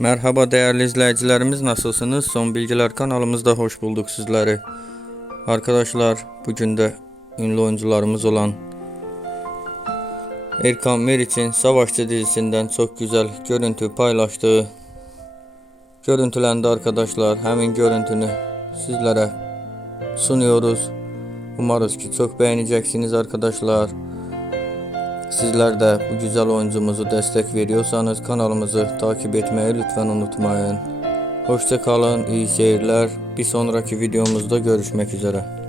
Merhaba değerli izleyicilerimiz nasılsınız? Son Bilgiler kanalımızda hoş bulduk sizleri. Arkadaşlar bugün de ünlü oyuncularımız olan Erkan Meriç'in Savaşçı dizisinden çok güzel görüntü paylaştığı görüntülendi arkadaşlar. Hemen görüntünü sizlere sunuyoruz. Umarız ki çok beğeneceksiniz arkadaşlar. Sizler de bu güzel oyuncumuzu destek veriyorsanız kanalımızı takip etmeyi lütfen unutmayın. Hoşça kalın, iyi seyirler. Bir sonraki videomuzda görüşmek üzere.